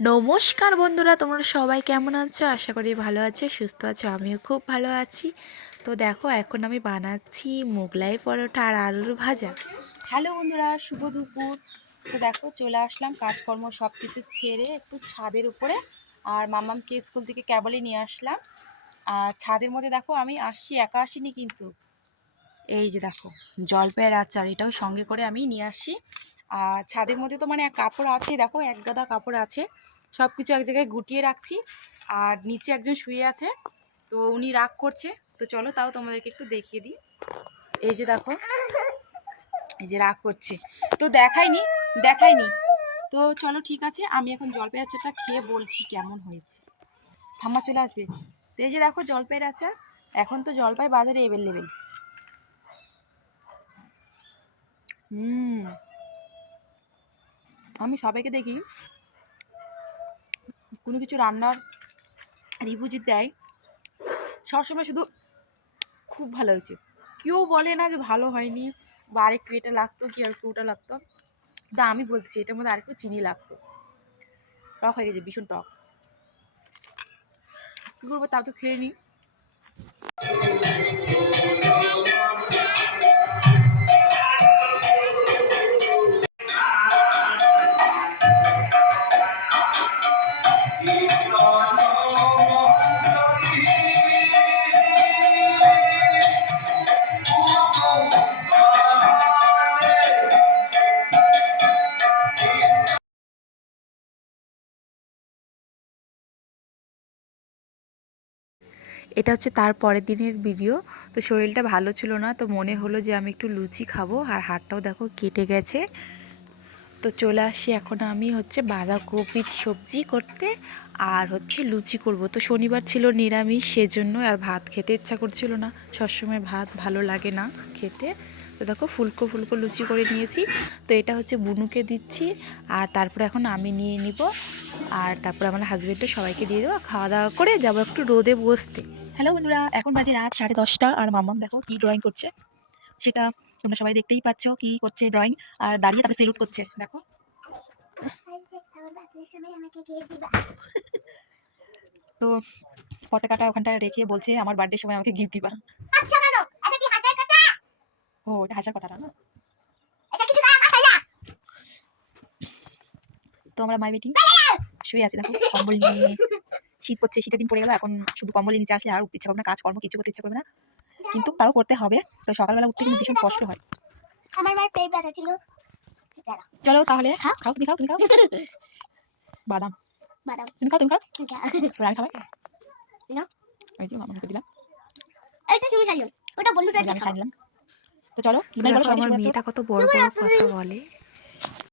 নমস্কার বন্ধুরা, তোমরা সবাই কেমন আছো? আশা করি ভালো আছো, সুস্থ আছো। আমিও খুব ভালো আছি। তো দেখো, এখন আমি বানাচ্ছি মোগলাই পরোটা আর আলুর ভাজা। হ্যালো বন্ধুরা, শুভ দুপুর। তো দেখো, চলে আসলাম কাজকর্ম সব কিছু ছেড়ে একটু ছাদের উপরে। আর মাম্মামকে স্কুল থেকে কেবলই নিয়ে আসলাম। আর ছাদের মধ্যে দেখো, আমি আসছি, একা আসিনি কিন্তু। এই যে দেখো, জলপাইয়ের আচার, এটাও সঙ্গে করে আমি নিয়ে আসি। আর ছাদের মধ্যে তো মানে কাপড় আছে, দেখো এক গাদা কাপড় আছে, সব কিছু এক জায়গায় গুটিয়ে রাখছি। আর নিচে একজন শুয়ে আছে, তো উনি রাগ করছে। তো চলো, তাও তোমাদেরকে একটু দেখিয়ে দিই। এই যে দেখো, এই যে রাগ করছে, তো দেখাইনি দেখাইনি। তো চলো ঠিক আছে, আমি এখন জলপাইয়ের আচারটা খেয়ে বলছি কেমন হয়েছে। ঠাম্মা চলে আসবে। তো এই যে দেখো জলপাইয়ের আচার, এখন তো জলপাই বাজারে অ্যাভেলেবেল। আমি সবাইকে দেখি কোনো কিছু রান্নার রিভিউ যদি দেয়, সবসময় শুধু খুব ভালো হয়েছে, কেউ বলে না যে ভালো হয়নি বা আরেকটু এটা লাগতো কি আর একটু ওটা লাগতো। কিন্তু আমি বলছি এটার মধ্যে আরেকটু চিনি লাগতো, টক হয়ে গেছে, ভীষণ টক। কী করবো, তাও তো খেয়ে নিই। এটা হচ্ছে তার পরের দিনের ভিডিও। তো শরীরটা ভালো ছিল না, তো মনে হলো যে আমি একটু লুচি খাবো, আর হাতটাও দেখো কেটে গেছে। তো চলে আসি এখন আমি হচ্ছে বাঁধাকপির সবজি করতে, আর হচ্ছে লুচি করব। তো শনিবার ছিল নিরামিষ, সেজন্য আর ভাত খেতে ইচ্ছা করছিল না, সবসময় ভাত ভালো লাগে না খেতে। তো দেখো ফুলকো ফুলকো লুচি করে নিয়েছি। তো এটা হচ্ছে বুনুকে দিচ্ছি, আর তারপরে এখন আমি নিয়ে নিব, আর তারপরে আমার হাজব্যান্ডও সবাইকে দিয়ে দেবো। খাওয়া দাওয়া করে যাবো একটু রোদে বসতে। হ্যালো বন্ধুরা, এখন বাজে রাত 10:30, আর মাম্মাম দেখো কি ড্রয়িং করছে, সেটা তোমরা সবাই দেখতেই পাচ্ছ কি করছে ড্রয়িং। আর দাঁড়িয়ে তারপরে সেলুট করছে, দেখো। তো পতাকাটা ওখানটায় রেখে বলছে আমার বার্থডের সময় আমাকে গিফট দিবা। ও, এটা হাসার কথাটা না। তো আমরা মাই বেটি শুয়ে আছি, দেখো কম্বল নিয়ে। শীত করছে, শীতের দিন পড়ে গেল, এখন শুধু কম্বলের নিচে আসলে আর উঠতে ইচ্ছা করবে না, কাজকর্ম কিছু করতে ইচ্ছা করবে না, কিন্তু তাও করতে হবে। তো সকালবেলা উঠতে কিন্তু ভীষণ কষ্ট হয়। আমার মার পেট ব্যথা ছিল। চলো তাহলে খাও, তুমি খাও, তুমি খাও। বাদাম, বাদাম তুমি খাও, তুমি খাও। রানি খাবে না, এই যে মামাকে দিলাম, এটা তুমি খাইও, ওটা বন্ধুটা আমি খাই নিলাম। তো চলো, আমার মেয়েটা কত বড় বড় কথা বলে।